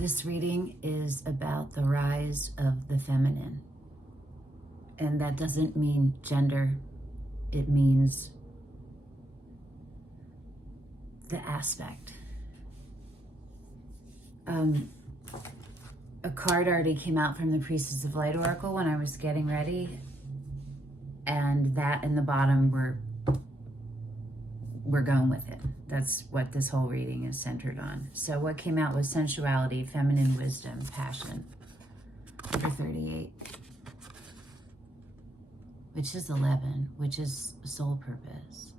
This reading is about the rise of the feminine. And that doesn't mean gender. It means the aspect. A card already came out from the Priestess of Light Oracle when I was getting ready. And that in the bottom, we're going with it. That's what this whole reading is centered on. So what came out was sensuality, feminine wisdom, passion. Number 38. Which is 11, which is soul purpose.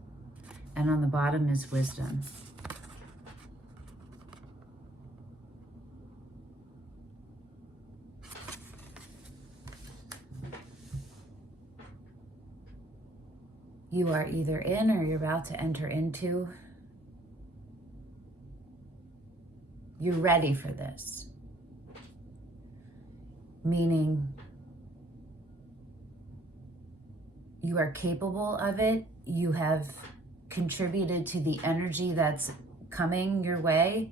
And on the bottom is wisdom. You are either in or you're about to enter into. You're ready for this. Meaning you are capable of it. You have contributed to the energy that's coming your way.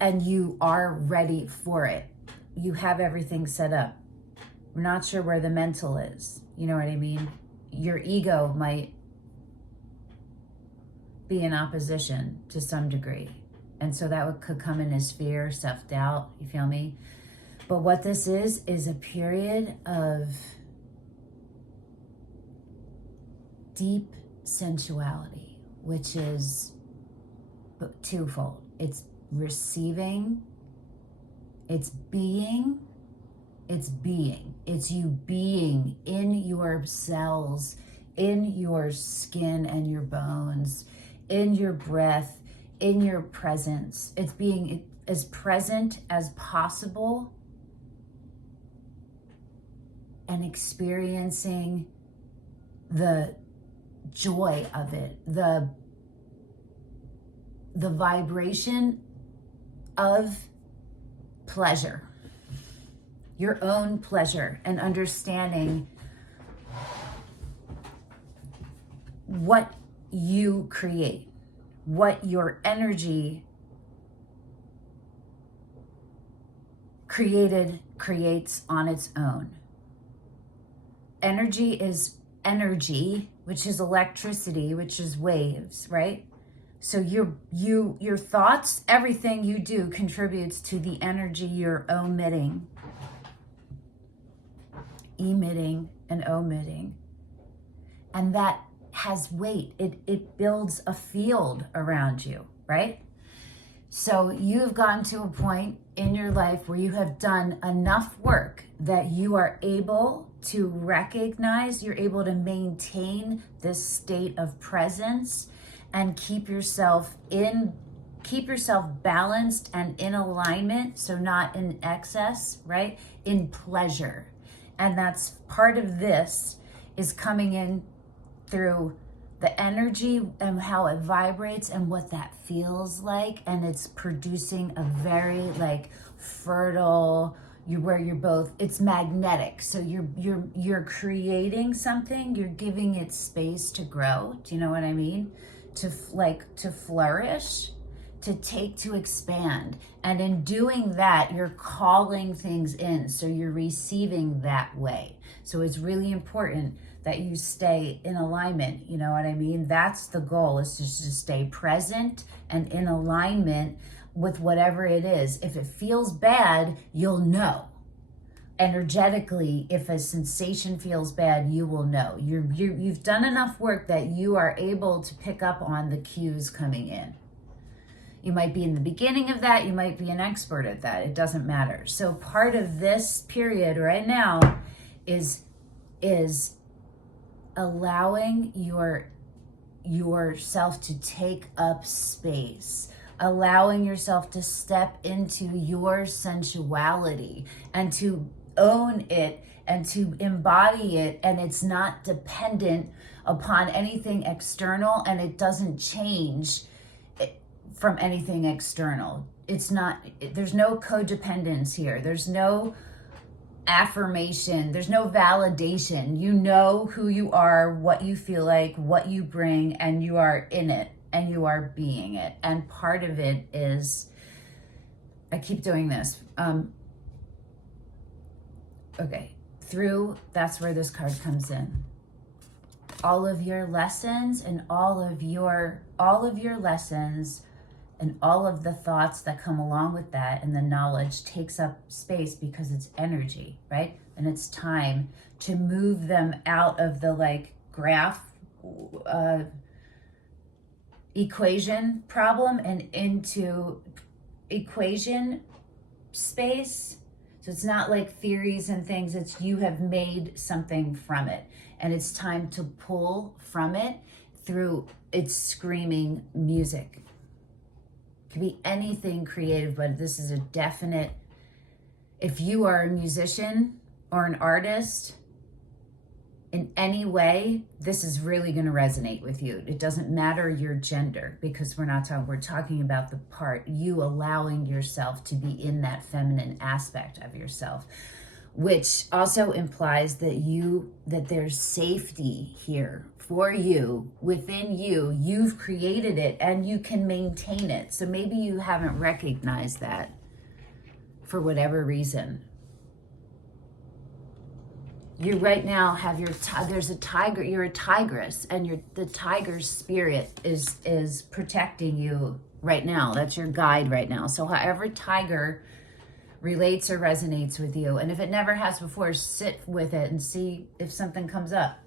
And you are ready for it. You have everything set up. We're not sure where the mental is. You know what I mean? Your ego might be in opposition to some degree. And so that could come in as fear, self-doubt, you feel me? But what this is a period of deep sensuality, which is twofold. It's receiving, it's being. It's you being in your cells, in your skin and your bones, in your breath, in your presence. It's being as present as possible and experiencing the joy of it, the vibration of pleasure. Your own pleasure, and understanding what you create, what your energy creates on its own. Energy is energy, which is electricity, which is waves, right? So your thoughts, everything you do contributes to the energy you're emitting and omitting. And that has weight. It builds a field around you, right? So you've gotten to a point in your life where you have done enough work that you are able to recognize, you're able to maintain this state of presence and keep yourself balanced and in alignment, so not in excess, right? In pleasure. And that's part of this is coming in through the energy and how it vibrates and what that feels like. And it's producing a very fertile, where you're both, it's magnetic. So you're creating something, you're giving it space to grow. Do you know what I mean? To flourish, to expand. And in doing that, you're calling things in. So you're receiving that way. So it's really important that you stay in alignment. You know what I mean? That's the goal, is just to stay present and in alignment with whatever it is. If it feels bad, you'll know. Energetically, if a sensation feels bad, you will know. You've done enough work that you are able to pick up on the cues coming in. You might be in the beginning of that. You might be an expert at that. It doesn't matter. So part of this period right now is allowing yourself to take up space, allowing yourself to step into your sensuality and to own it and to embody it. And it's not dependent upon anything external, and it doesn't change from anything external. It's not, there's no codependence here. There's no affirmation. There's no validation. You know who you are, what you feel like, what you bring, and you are in it and you are being it. And part of it is I keep doing this. Okay, through, that's where this card comes in. All of your lessons and all of your lessons and all of the thoughts that come along with that and the knowledge takes up space because it's energy, right? And it's time to move them out of the like graph equation problem and into equation space. So it's not like theories and things, it's you have made something from it. And it's time to pull from it through its screaming music. It could be anything creative, but this is a definite, if you are a musician or an artist in any way, this is really going to resonate with you. It doesn't matter your gender, because we're talking about the part, you allowing yourself to be in that feminine aspect of yourself, which also implies that there's safety here for you, within you. You've created it and you can maintain it. So maybe you haven't recognized that for whatever reason. You right now have there's a tiger, you're a tigress, and the tiger's spirit is protecting you right now. That's your guide right now. So however tiger relates or resonates with you, and if it never has before, sit with it and see if something comes up.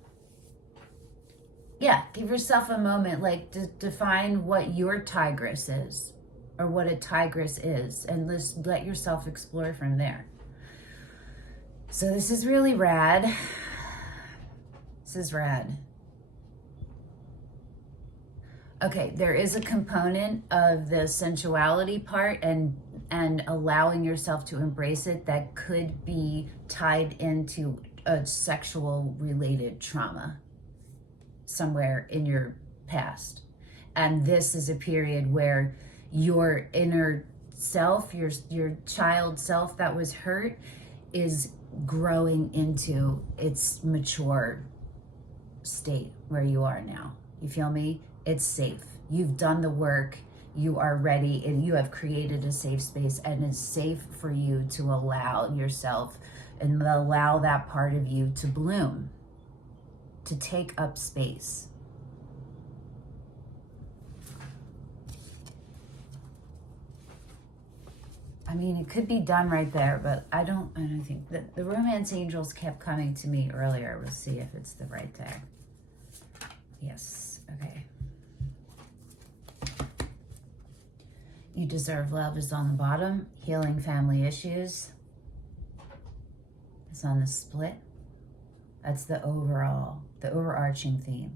Yeah, give yourself a moment, like to define what your tigress is or what a tigress is, and just let yourself explore from there. So this is really rad. This is rad. Okay, there is a component of the sensuality part and allowing yourself to embrace it that could be tied into a sexual related trauma somewhere in your past. And this is a period where your inner self, your child self that was hurt, is growing into its mature state where you are now. You feel me? It's safe. You've done the work. You are ready, and you have created a safe space, and it's safe for you to allow yourself and allow that part of you to bloom, to take up space. I mean, it could be done right there, but I don't think that the romance angels kept coming to me earlier. We'll see if it's the right deck. Yes, okay. You deserve love is on the bottom. Healing family issues. It's on the split. That's the overarching theme,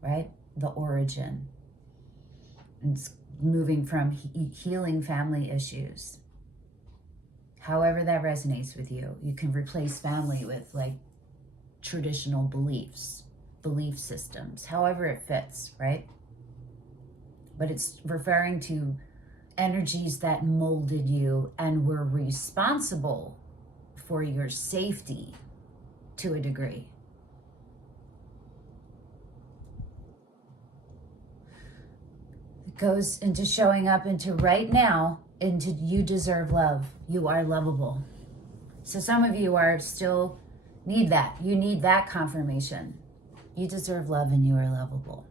right? The origin. And it's moving from healing family issues. However that resonates with you. You can replace family with like traditional beliefs, belief systems, however it fits, right? But it's referring to energies that molded you and were responsible for your safety to a degree. It goes into showing up into right now, into you deserve love. You are lovable. So some of you are still need that. You need that confirmation. You deserve love and you are lovable.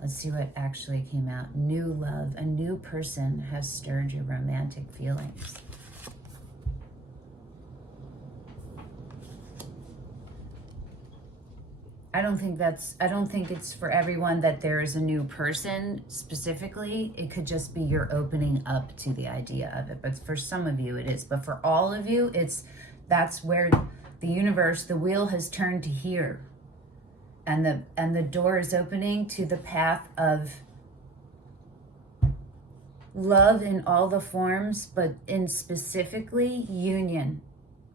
Let's see what actually came out. New love. A new person has stirred your romantic feelings. I don't think it's for everyone that there is a new person specifically. It could just be your opening up to the idea of it. But for some of you it is. But for all of you, that's where the universe, the wheel has turned to here. And the door is opening to the path of love in all the forms, but in specifically union,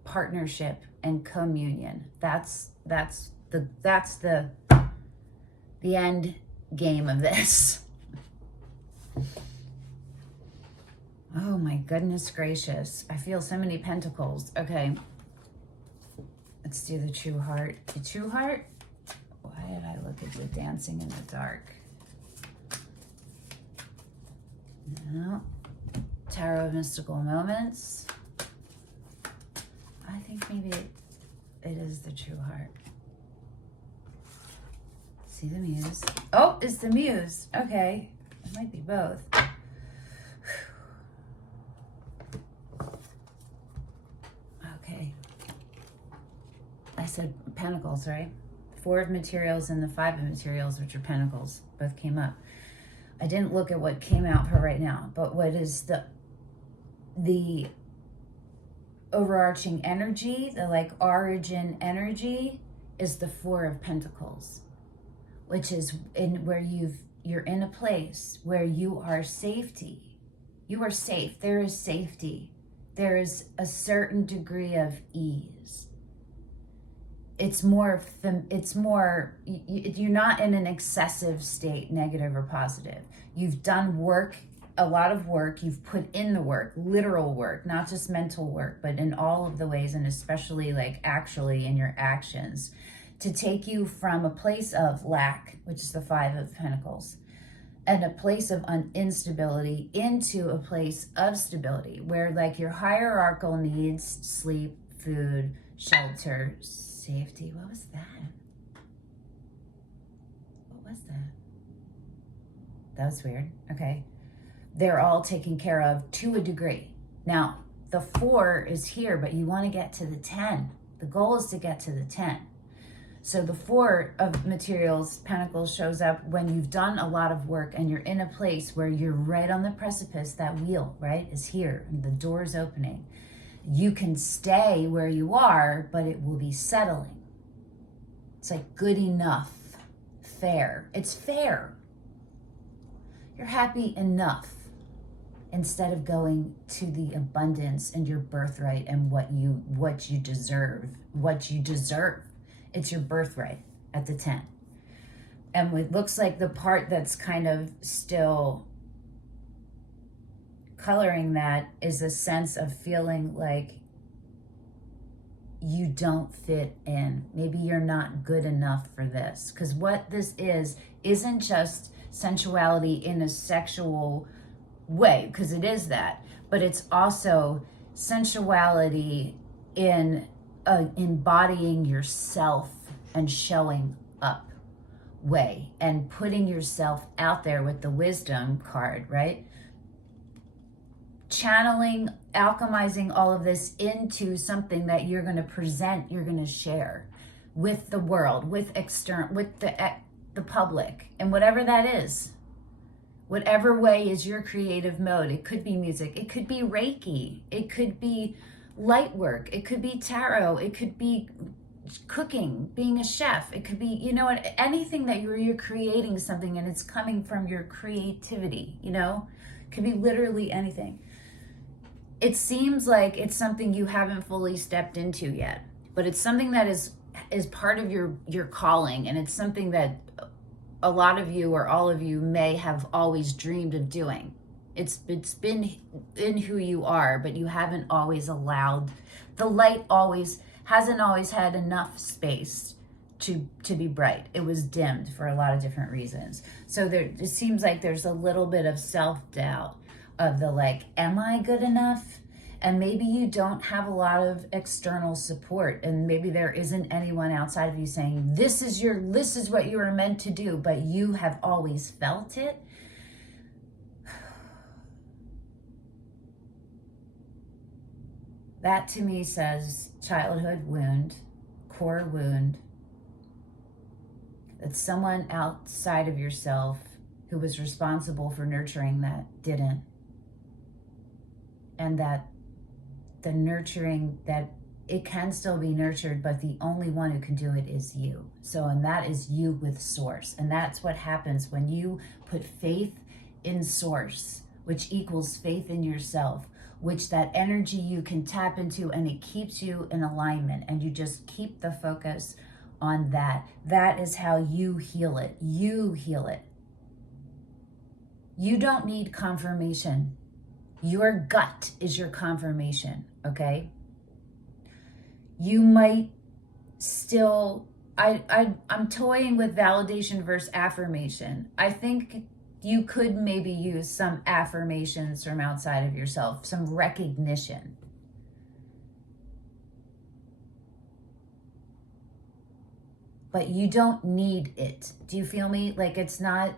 partnership, and communion. That's the end game of this. Oh my goodness gracious. I feel so many pentacles. Okay. Let's do the true heart. The true heart? Why did I look at the dancing in the dark? No. Tarot Mystical Moments. I think maybe it is the true heart. See the Muse. Oh, it's the Muse. Okay. It might be both. Okay. I said Pentacles, right? 4 of materials and the 5 of materials, which are Pentacles, both came up. I didn't look at what came out for right now, but what is the overarching energy, the like origin energy, is the 4 of Pentacles, which is in where you're in a place where you are safety. You are safe. There is safety. There is a certain degree of ease. It's more, you're not in an excessive state, negative or positive. You've done work, a lot of work. You've put in the work, literal work, not just mental work, but in all of the ways, and especially like actually in your actions, to take you from a place of lack, which is the 5 of Pentacles, and a place of instability into a place of stability, where like your hierarchical needs, sleep, food, shelter, safety. What was that? What was that? That was weird. Okay. They're all taken care of to a degree. Now, the 4 is here, but you want to get to the 10. The goal is to get to the 10. So the 4 of materials, Pentacles, shows up when you've done a lot of work and you're in a place where you're right on the precipice. That wheel, right, is here and the door is opening. You can stay where you are, but it will be settling. It's like good enough, fair. It's fair. You're happy enough instead of going to the abundance and your birthright and what you deserve. It's your birthright at the 10. And it looks like the part that's kind of still coloring that is a sense of feeling like you don't fit in. Maybe you're not good enough for this. Because what this isn't just sensuality in a sexual way, because it is that, but it's also sensuality in embodying yourself and showing up way and putting yourself out there with the wisdom card, right? Channeling, alchemizing all of this into something that you're going to present, you're going to share with the world, with the public, and whatever that is. Whatever way is your creative mode. It could be music, it could be Reiki, it could be light work, it could be tarot, it could be cooking, being a chef, it could be, anything that you're creating something and it's coming from your creativity, it could be literally anything. It seems like it's something you haven't fully stepped into yet, but it's something that is part of your calling, and it's something that a lot of you or all of you may have always dreamed of doing. It's been in who you are, but you haven't always allowed, the light hasn't always had enough space to be bright. It was dimmed for a lot of different reasons. So it seems like there's a little bit of self-doubt of the like, am I good enough? And maybe you don't have a lot of external support, and maybe there isn't anyone outside of you saying, this is what you were meant to do, but you have always felt it. That to me says childhood wound, core wound, that someone outside of yourself who was responsible for nurturing that didn't. And that the nurturing, that it can still be nurtured, but the only one who can do it is you. So, and that is you with source. And that's what happens when you put faith in source, which equals faith in yourself, which that energy you can tap into, and it keeps you in alignment, and you just keep the focus on that. That is how you heal it. You heal it. You don't need confirmation. Your gut is your confirmation, okay? You might still, I'm toying with validation versus affirmation. I think You could maybe use some affirmations from outside of yourself, some recognition. But you don't need it. Do you feel me? Like, it's not...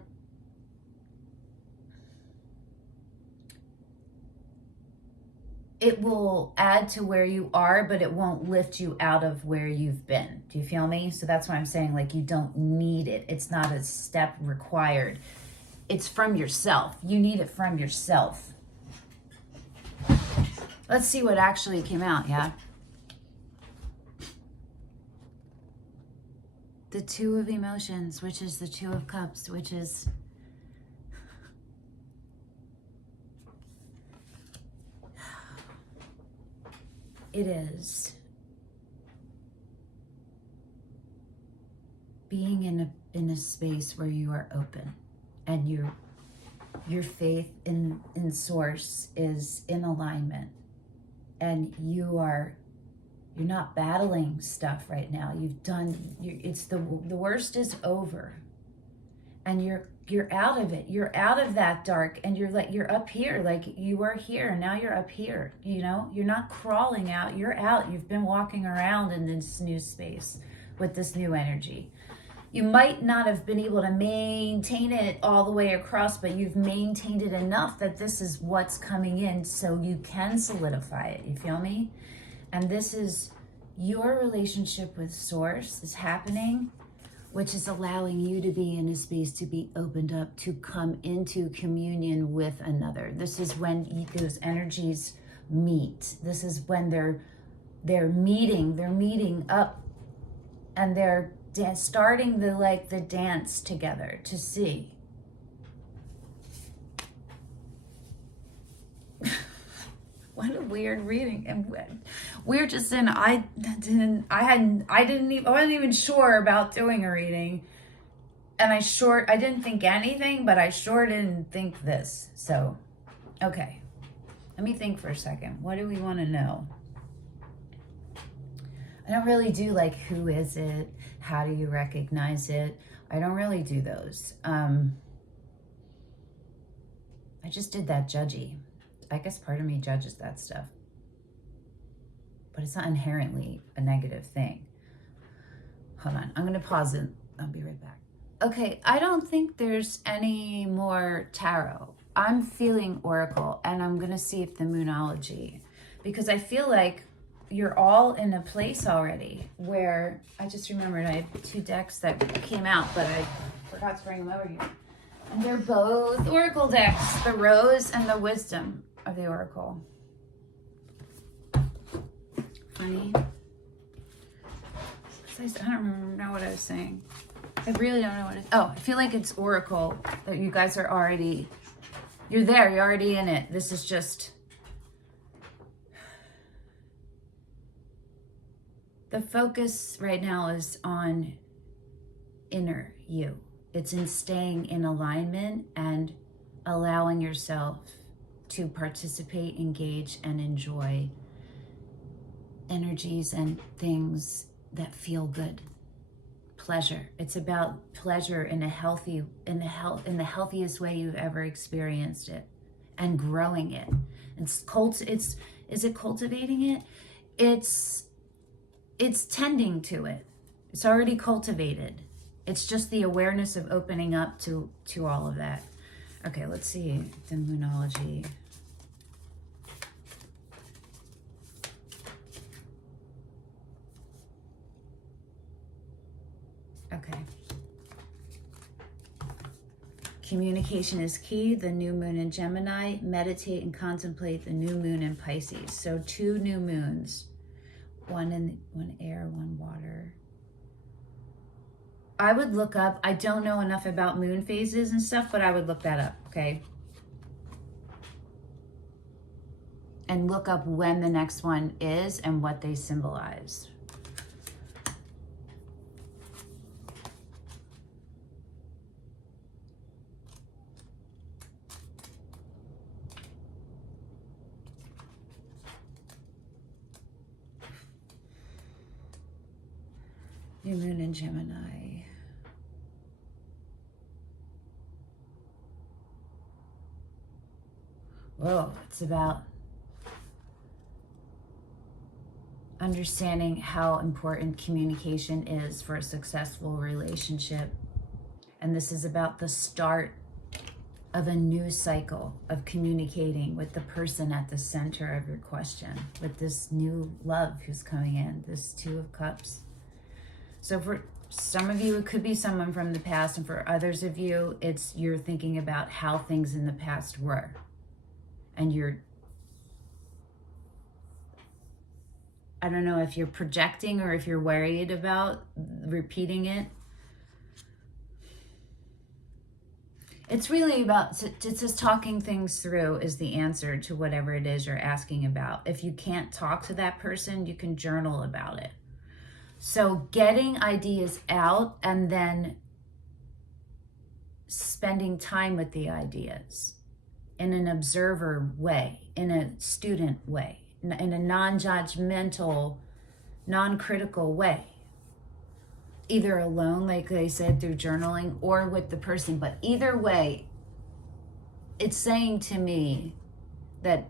It will add to where you are, but it won't lift you out of where you've been. Do you feel me? So that's why I'm saying, like, you don't need it. It's not a step required. It's from yourself. You need it from yourself. Let's see what actually came out, yeah? The Two of Emotions, which is the Two of Cups, which is... It is being in a space where you are open and your faith in source is in alignment, and you're not battling stuff right now. It's the worst is over, and you're out of it. You're out of that dark, and you're up here. Like, you were here, and now you're up here. You know, you're not crawling out. You're out. You've been walking around in this new space with this new energy. You might not have been able to maintain it all the way across, but you've maintained it enough that this is what's coming in, so you can solidify it. You feel me? And this is your relationship with Source is happening, which is allowing you to be in a space to be opened up, to come into communion with another. This is when those energies meet. This is when they're meeting up, and they're starting the dance together to see. What a weird reading. And we're just in, I wasn't even sure about doing a reading. And I didn't think anything, but I sure didn't think this. So, okay. Let me think for a second. What do we want to know? I don't really do like, who is it? How do you recognize it? I don't really do those. I just did that judgy. I guess part of me judges that stuff. But it's not inherently a negative thing. Hold on, I'm gonna pause it. I'll be right back. Okay, I don't think there's any more tarot. I'm feeling Oracle, and I'm gonna see if the Moonology, because I feel like you're all in a place already where, I just remembered I have 2 decks that came out, but I forgot to bring them over here. And they're both Oracle decks, the Rose and the Wisdom of the Oracle. Funny. I don't know what I was saying. I really don't know what it is. Oh, I feel like it's Oracle, that you guys are already, you're there, you're already in it. This is just, the focus right now is on inner you. It's in staying in alignment and allowing yourself to participate, engage, and enjoy energies and things that feel good. Pleasure. It's about pleasure in the healthiest way you've ever experienced it, and growing it. Is it cultivating it? It's tending to it. It's already cultivated. It's just the awareness of opening up to all of that. Okay, let's see the Moonology. Okay. Communication is key. The new moon in Gemini. Meditate and contemplate the new moon in Pisces. So 2 new moons. One air, one water. I would look up, I don't know enough about moon phases and stuff, but I would look that up, okay? And look up when the next one is and what they symbolize. New moon in Gemini. It's about understanding how important communication is for a successful relationship. And this is about the start of a new cycle of communicating with the person at the center of your question, with this new love who's coming in, this Two of Cups. So for some of you, it could be someone from the past, and for others of you, it's you're thinking about how things in the past were. And I don't know if you're projecting or if you're worried about repeating it. It's really about just talking things through is the answer to whatever it is you're asking about. If you can't talk to that person, you can journal about it. So getting ideas out and then spending time with the ideas in an observer way, in a student way, in a non-judgmental, non-critical way. Either alone, like I said, through journaling, or with the person. But either way, it's saying to me that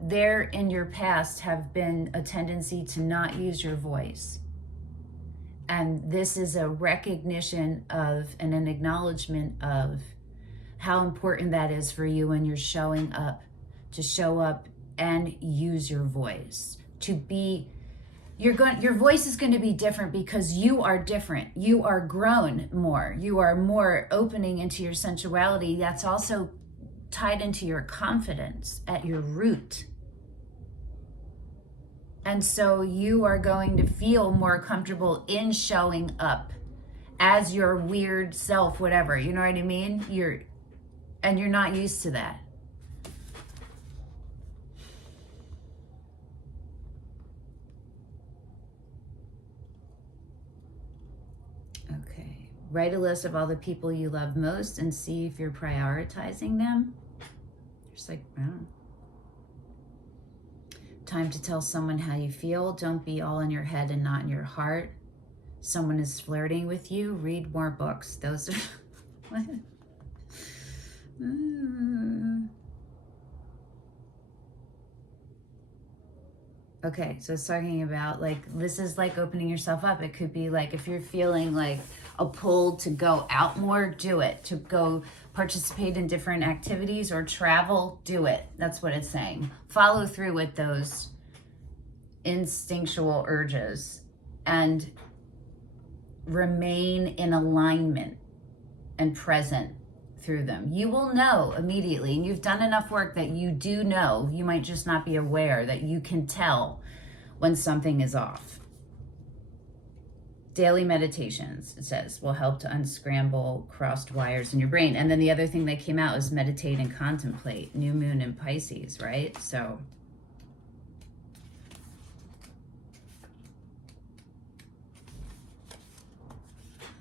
there in your past have been a tendency to not use your voice. And this is a recognition of and an acknowledgement of how important that is for you when you're showing up, to show up and use your voice. Your voice is going to be different because you are different. You are grown more. You are more opening into your sensuality. That's also tied into your confidence at your root. And so you are going to feel more comfortable in showing up as your weird self, whatever, you know what I mean? You're not used to that. Okay, write a list of all the people you love most and see if you're prioritizing them. Just like, I don't know. Time to tell someone how you feel. Don't be all in your head and not in your heart. Someone is flirting with you. Read more books. Those are... What? Okay, so it's talking about, like, this is like opening yourself up. It could be like if you're feeling like a pull to go out more, do it. To go participate in different activities or travel, do it. That's what it's saying. Follow through with those instinctual urges and remain in alignment and present through them. You will know immediately, and you've done enough work that you do know. You might just not be aware that you can tell when something is off. Daily meditations, it says, will help to unscramble crossed wires in your brain. And then the other thing that came out is meditate and contemplate. New moon in Pisces, right? So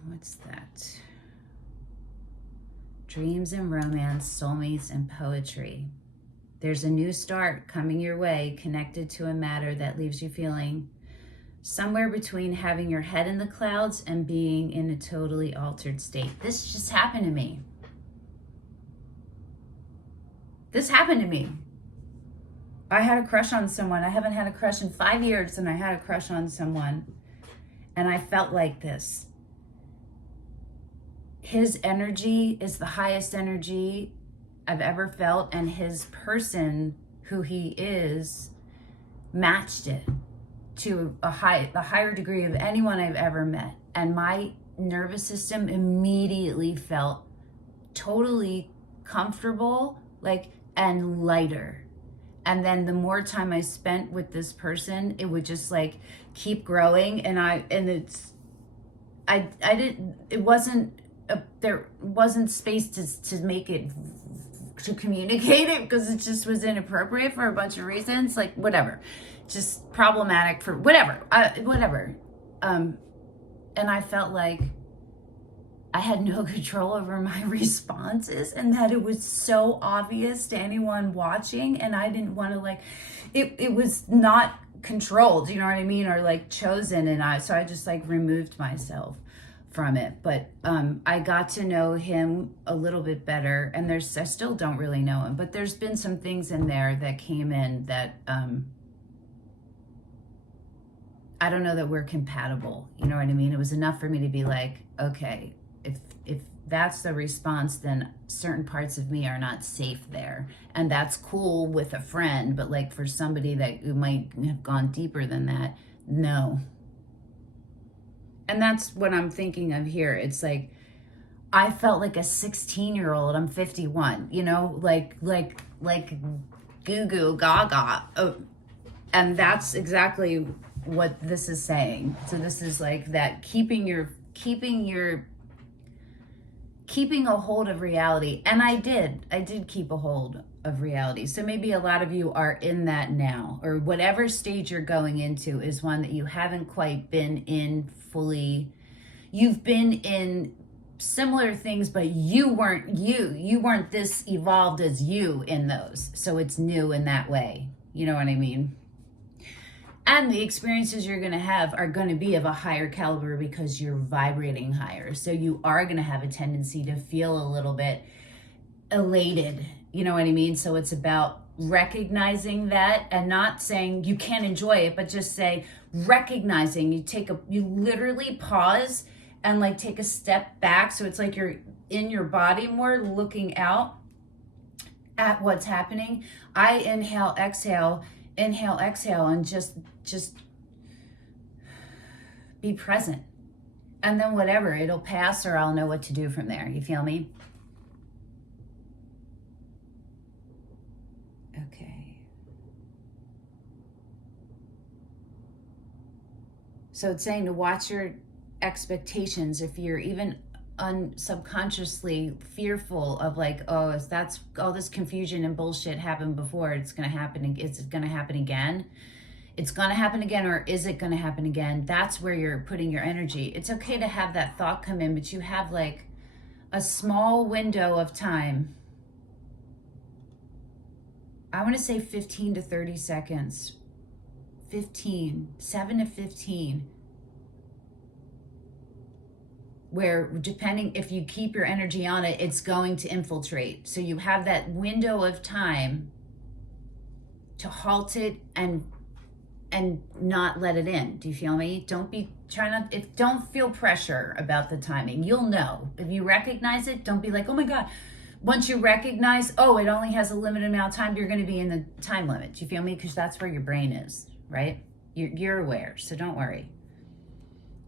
what's that? Dreams and romance, soulmates and poetry. There's a new start coming your way connected to a matter that leaves you feeling somewhere between having your head in the clouds and being in a totally altered state. This just happened to me. This happened to me. I had a crush on someone. I haven't had a crush in 5 years, and I had a crush on someone. And I felt like this. His energy is the highest energy I've ever felt, and his person, who he is, matched it to the higher degree of anyone I've ever met. And my nervous system immediately felt totally comfortable, and lighter. And then the more time I spent with this person, it would just keep growing. There wasn't space to make it, to communicate it, because it just was inappropriate for a bunch of reasons, whatever, just problematic for whatever. And I felt like I had no control over my responses, and that it was so obvious to anyone watching, and I didn't want to it was not controlled, you know what I mean, or chosen, and so I just removed myself from it, but I got to know him a little bit better, and I still don't really know him, but there's been some things in there that came in that I don't know that we're compatible. You know what I mean? It was enough for me to be like, okay, if that's the response, then certain parts of me are not safe there. And that's cool with a friend, but like for somebody that who might have gone deeper than that, no. And that's what I'm thinking of here. It's like, I felt like a 16-year-old. I'm 51, you know, like goo goo gaga. Oh, and that's exactly what this is saying. So this is like that keeping a hold of reality. And I did keep a hold of reality. So maybe a lot of you are in that now, or whatever stage you're going into is one that you haven't quite been in fully. You've been in similar things, but you weren't this evolved as you in those. So it's new in that way. You know what I mean? And the experiences you're going to have are going to be of a higher caliber because you're vibrating higher. So you are going to have a tendency to feel a little bit elated. You know what I mean? So it's about recognizing that and not saying you can't enjoy it, but just say recognizing. You literally pause and like take a step back. So it's like you're in your body more, looking out at what's happening. I inhale, exhale, and just be present. And then whatever, it'll pass, or I'll know what to do from there. You feel me? Okay. So it's saying to watch your expectations. If you're even subconsciously fearful of like, oh, if that's all this confusion and bullshit happened before, it's going to happen. Is it going to happen again? It's going to happen again, or is it going to happen again? That's where you're putting your energy. It's okay to have that thought come in, but you have like a small window of time. I want to say 15 to 30 seconds. 7 to 15. Where depending, if you keep your energy on it, it's going to infiltrate. So you have that window of time to halt it and not let it in. Do you feel me? Don't feel pressure about the timing. You'll know. If you recognize it, don't be like, oh my God. Once you recognize, oh, it only has a limited amount of time, you're going to be in the time limit. Do you feel me? Because that's where your brain is, right? You're aware, so don't worry.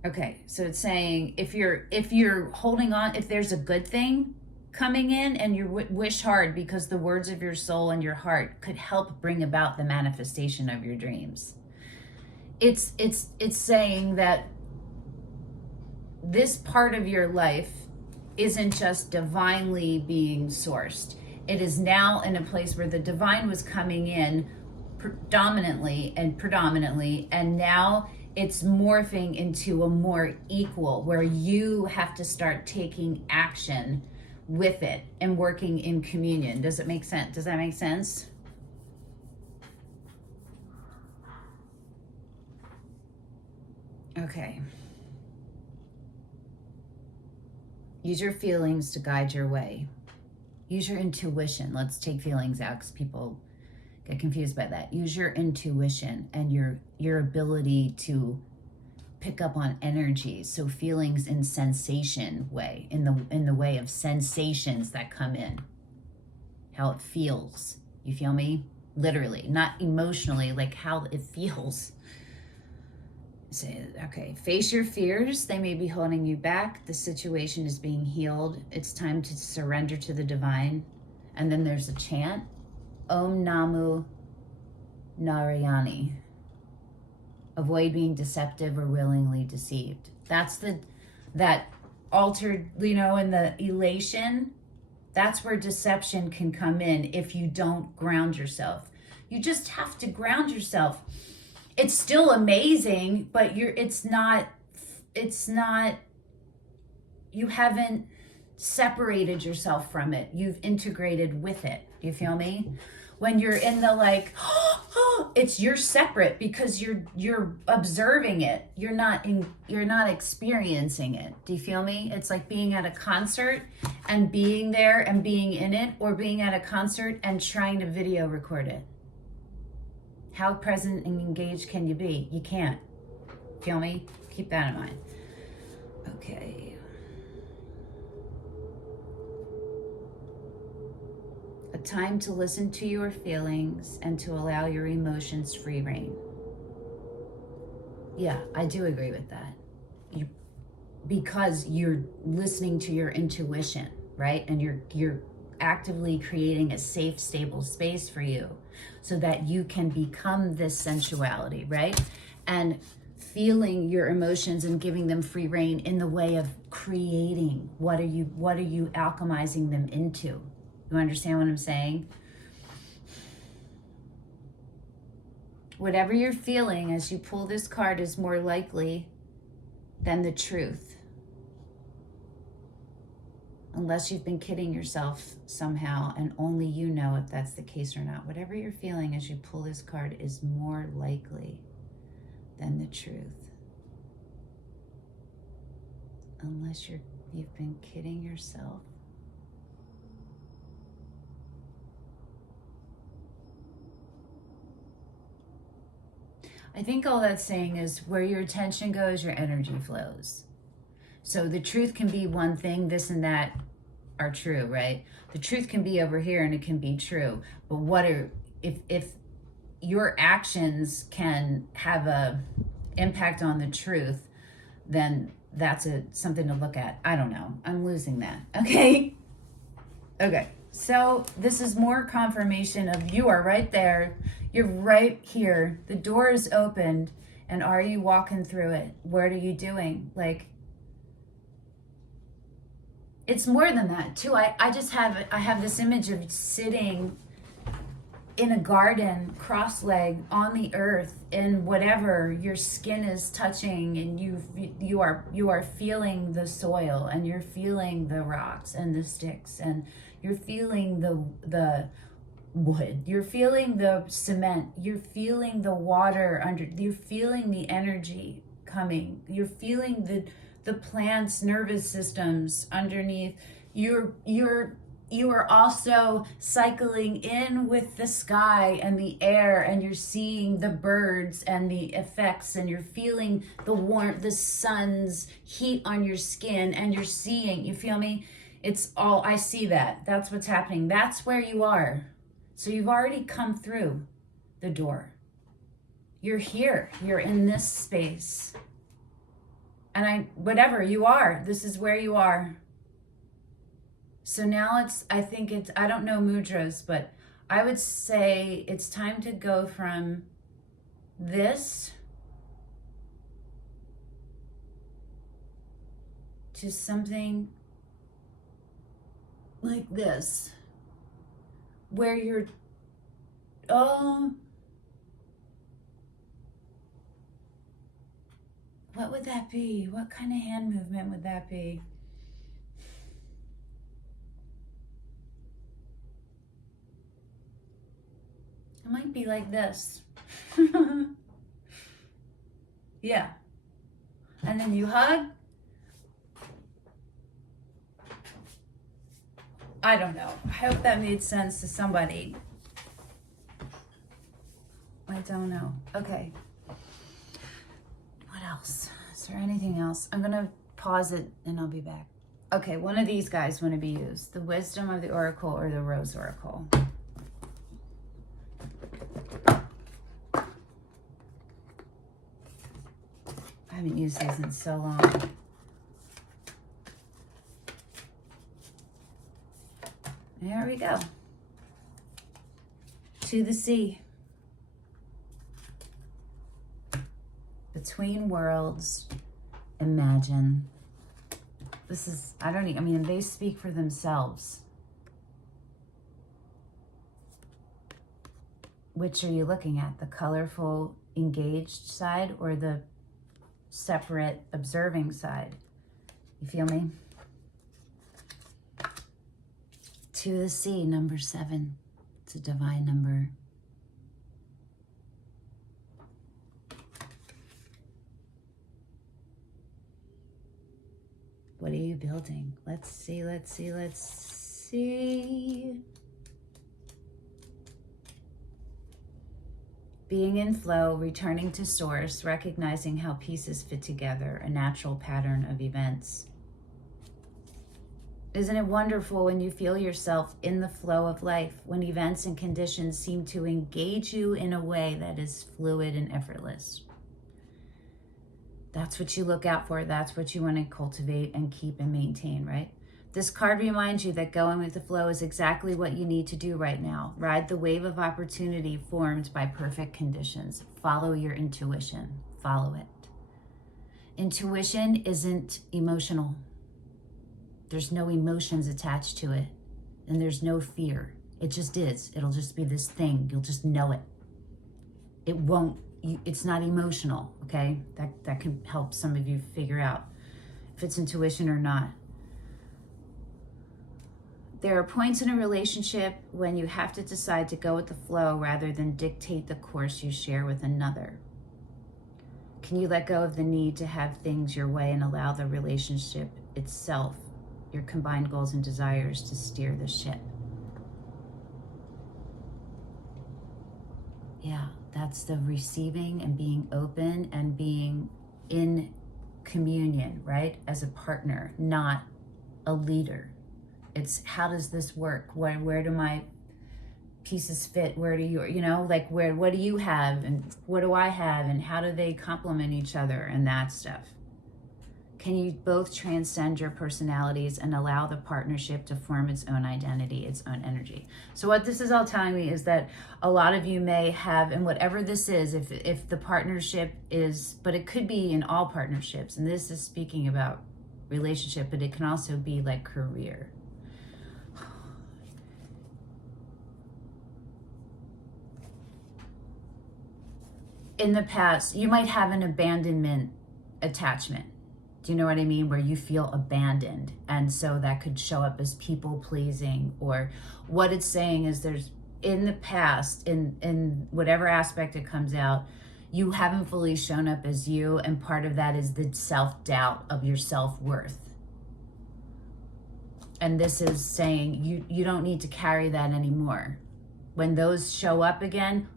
Okay, so it's saying if you're holding on, if there's a good thing coming in and you wish hard, because the words of your soul and your heart could help bring about the manifestation of your dreams. It's saying that this part of your life isn't just divinely being sourced. It is now in a place where the divine was coming in predominantly, and now it's morphing into a more equal, where you have to start taking action with it and working in communion. Does it make sense? Does that make sense? Okay. Use your feelings to guide your way. Use your intuition. Let's take feelings out because people get confused by that. Use your intuition and your ability to pick up on energy. So feelings in sensation way, in the way of sensations that come in. How it feels. You feel me? Literally, not emotionally, like how it feels. Say, okay, face your fears. They may be holding you back. The situation is being healed. It's time to surrender to the divine. And then there's a chant. Om Namu Narayani. Avoid being deceptive or willingly deceived. That's that altered, in the elation. That's where deception can come in if you don't ground yourself. You just have to ground yourself. It's still amazing, but it's not, you haven't separated yourself from it. You've integrated with it. Do you feel me? when you're in the like, it's you're separate because you're observing it. You're not experiencing it. Do you feel me? It's like being at a concert and being there and being in it, or being at a concert and trying to video record it. How present and engaged can you be? You can't. Feel me? Keep that in mind. Okay. A time to listen to your feelings and to allow your emotions free rein. Yeah, I do agree with that. Because you're listening to your intuition, right? And you're actively creating a safe, stable space for you so that you can become this sensuality, right? And feeling your emotions and giving them free rein in the way of creating. What are you alchemizing them into? You understand what I'm saying? Whatever you're feeling as you pull this card is more likely than the truth. Unless you've been kidding yourself somehow and only you know if that's the case or not. Whatever you're feeling as you pull this card is more likely than the truth. Unless you've been kidding yourself. I think all that's saying is where your attention goes, your energy flows. So the truth can be one thing, this and that are true, right? The truth can be over here and it can be true. But if your actions can have a impact on the truth, then that's something to look at. I don't know. I'm losing that. Okay. Okay. So this is more confirmation of you are right there. You're right here. The door is opened. And are you walking through it? What are you doing? Like, it's more than that too. I have this image of sitting in a garden, cross-legged on the earth, in whatever your skin is touching, and you are feeling the soil, and you're feeling the rocks and the sticks, and you're feeling the wood, you're feeling the cement, you're feeling the water under, you're feeling the energy coming, you're feeling the plants' nervous systems underneath. You are also cycling in with the sky and the air, and you're seeing the birds and the effects, and you're feeling the warmth, the sun's heat on your skin, and you're seeing, you feel me? It's all, I see that. That's what's happening. That's where you are. So you've already come through the door. You're here. You're in this space. And whatever you are, this is where you are. So now I don't know mudras, but I would say it's time to go from this to something like this, where you're, what would that be? What kind of hand movement would that be? It might be like this. Yeah. And then you hug. I don't know. I hope that made sense to somebody. I don't know. Okay. What else? Is there anything else? I'm going to pause it and I'll be back. Okay, one of these guys want to be used. The Wisdom of the Oracle or the Rose Oracle. I haven't used these in so long. There we go. To the sea. Between worlds, imagine. This is, they speak for themselves. Which are you looking at? The colorful, engaged side or the separate, observing side? You feel me? To the sea, number 7. It's a divine number. What are you building? Let's see, let's see, let's see. Being in flow, returning to source, recognizing how pieces fit together, a natural pattern of events. Isn't it wonderful when you feel yourself in the flow of life, when events and conditions seem to engage you in a way that is fluid and effortless? That's what you look out for. That's what you want to cultivate and keep and maintain, right? This card reminds you that going with the flow is exactly what you need to do right now. Ride the wave of opportunity formed by perfect conditions. Follow your intuition. Follow it. Intuition isn't emotional. There's no emotions attached to it. And there's no fear. It just is. It'll just be this thing. You'll just know it. It won't, it's not emotional, okay? That can help some of you figure out if it's intuition or not. There are points in a relationship when you have to decide to go with the flow rather than dictate the course you share with another. Can you let go of the need to have things your way and allow the relationship itself, your combined goals and desires, to steer the ship? Yeah, that's the receiving and being open and being in communion, right? As a partner, not a leader. It's how does this work? Where do my pieces fit? Where do you, like what do you have and what do I have and how do they complement each other and that stuff? Can you both transcend your personalities and allow the partnership to form its own identity, its own energy? So what this is all telling me is that a lot of you may have, and whatever this is, if the partnership is, but it could be in all partnerships, and this is speaking about relationship, but it can also be like career. In the past, you might have an abandonment attachment. Do you know what I mean? Where you feel abandoned. And so that could show up as people pleasing, or what it's saying is there's, in the past, in whatever aspect it comes out, you haven't fully shown up as you. And part of that is the self-doubt of your self-worth. And this is saying you don't need to carry that anymore. When those show up again,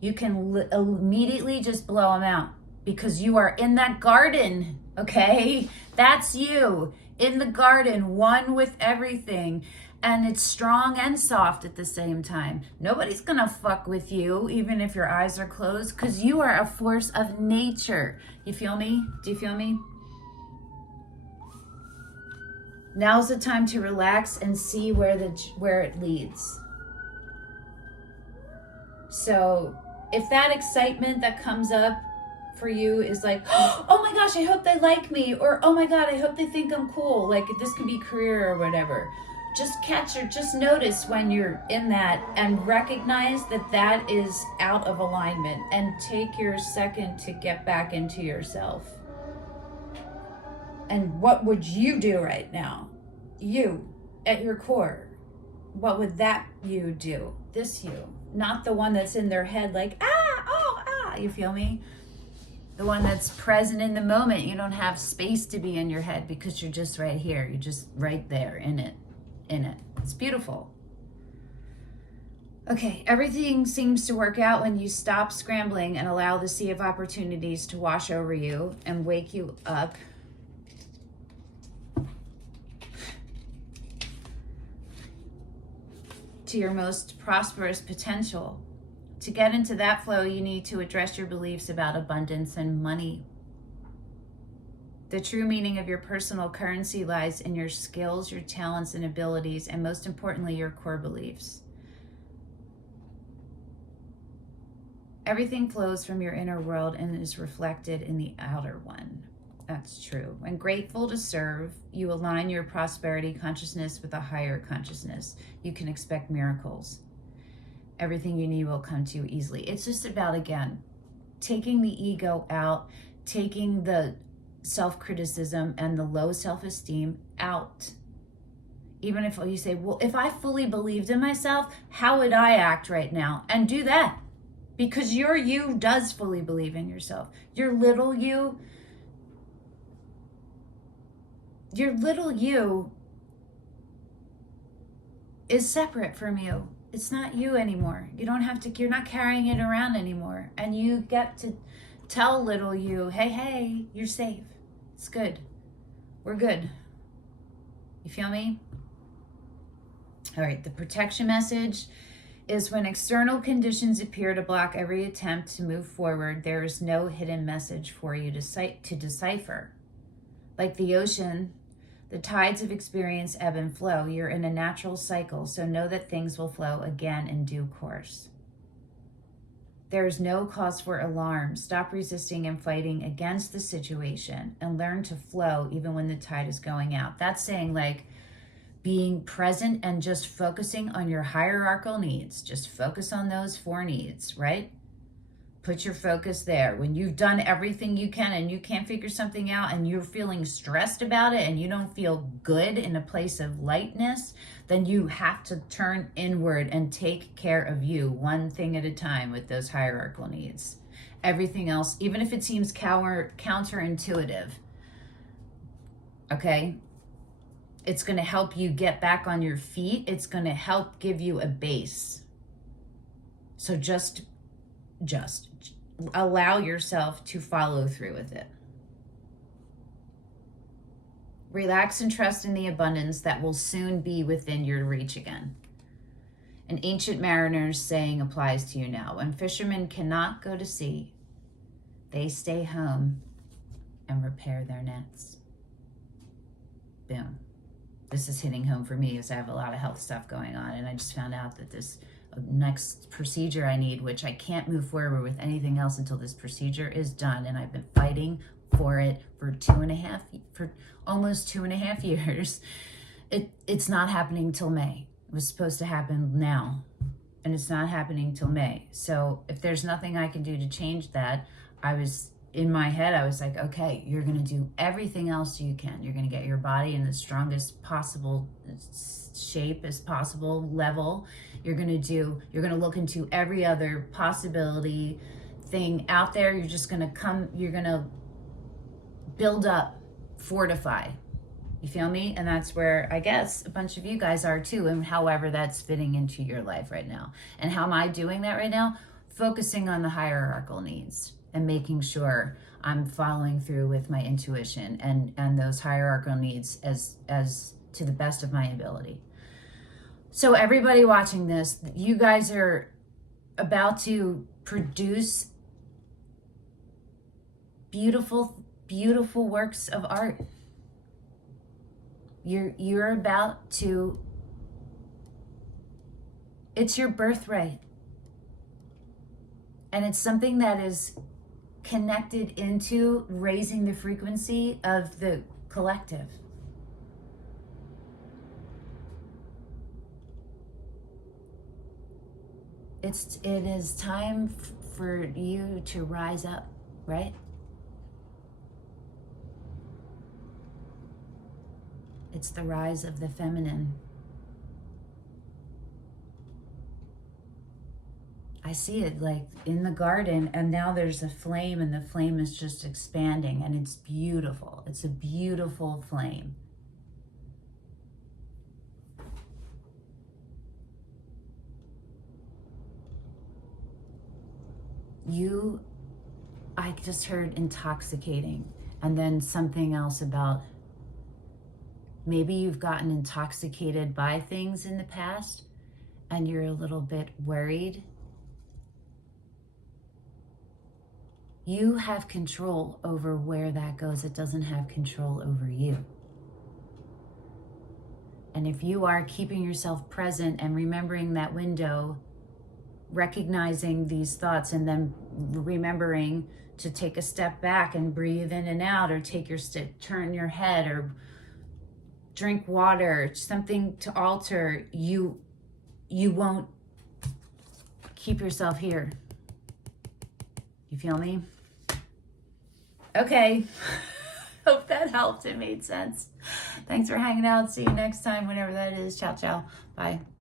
you can immediately just blow them out because you are in that garden, okay? That's you in the garden, one with everything. And it's strong and soft at the same time. Nobody's gonna fuck with you, even if your eyes are closed, because you are a force of nature. You feel me? Do you feel me? Now's the time to relax and see where it leads. So if that excitement that comes up for you is like, oh my gosh, I hope they like me, or oh my God, I hope they think I'm cool, like this could be career or whatever, just catch or just notice when you're in that and recognize that that is out of alignment, and take your second to get back into yourself. And what would you do right now? You, at your core, what would that you do? This you, not the one that's in their head like, you feel me? The one that's present in the moment. You don't have space to be in your head because you're just right here. You're just right there in it. It's beautiful. Okay, everything seems to work out when you stop scrambling and allow the sea of opportunities to wash over you and wake you up. To your most prosperous potential. To get into that flow, you need to address your beliefs about abundance and money. The true meaning of your personal currency lies in your skills, your talents and abilities, and most importantly, your core beliefs. Everything flows from your inner world and is reflected in the outer one. That's true. When grateful to serve, you align your prosperity consciousness with a higher consciousness. You can expect miracles. Everything you need will come to you easily. It's just about, again, taking the ego out, taking the self-criticism and the low self-esteem out. Even if you say, well, if I fully believed in myself, how would I act right now? And do that. Because your you does fully believe in yourself. Your little you is separate from you. It's not you anymore. You don't have to, you're not carrying it around anymore. And you get to tell little you, hey, you're safe. It's good. We're good. You feel me? All right, the protection message is when external conditions appear to block every attempt to move forward, there is no hidden message for you to decipher. Like the ocean, the tides of experience ebb and flow. You're in a natural cycle, so know that things will flow again in due course. There is no cause for alarm. Stop resisting and fighting against the situation and learn to flow even when the tide is going out. That's saying like being present and just focusing on your hierarchical needs. Just focus on those 4 needs, right? Put your focus there. When you've done everything you can and you can't figure something out and you're feeling stressed about it and you don't feel good in a place of lightness, then you have to turn inward and take care of you one thing at a time with those hierarchical needs. Everything else, even if it seems counterintuitive, okay? It's going to help you get back on your feet. It's going to help give you a base. So just allow yourself to follow through with it. Relax and trust in the abundance that will soon be within your reach again. An ancient mariner's saying applies to you now. When fishermen cannot go to sea, they stay home and repair their nets. Boom. This is hitting home for me as I have a lot of health stuff going on. And I just found out that this next procedure I need, which I can't move forward with anything else until this procedure is done. And I've been fighting for it for almost 2.5 years. It's not happening till May. It was supposed to happen now, and it's not happening till May. So if there's nothing I can do to change that, in my head, I was like, okay, you're going to do everything else you can. You're going to get your body in the strongest possible shape as possible level. You're going to look into every other possibility thing out there. You're going to build up, fortify. You feel me? And that's where I guess a bunch of you guys are too, and however that's fitting into your life right now. And how am I doing that right now? Focusing on the hierarchical needs and making sure I'm following through with my intuition and those hierarchical needs as to the best of my ability. So everybody watching this, you guys are about to produce beautiful, beautiful works of art. You're about to, it's your birthright. And it's something that is connected into raising the frequency of the collective. It is time for you to rise up, right? It's the rise of the feminine. I see it like in the garden, and now there's a flame, and the flame is just expanding, and it's beautiful. It's a beautiful flame. I just heard intoxicating, and then something else about maybe you've gotten intoxicated by things in the past, and you're a little bit worried. You have control over where that goes. It doesn't have control over you. And if you are keeping yourself present and remembering that window, recognizing these thoughts, and then remembering to take a step back and breathe in and out, or turn your head, or drink water, something to alter, you won't keep yourself here. You feel me? Okay. Hope that helped. It made sense. Thanks for hanging out. See you next time, whenever that is. Ciao, ciao. Bye.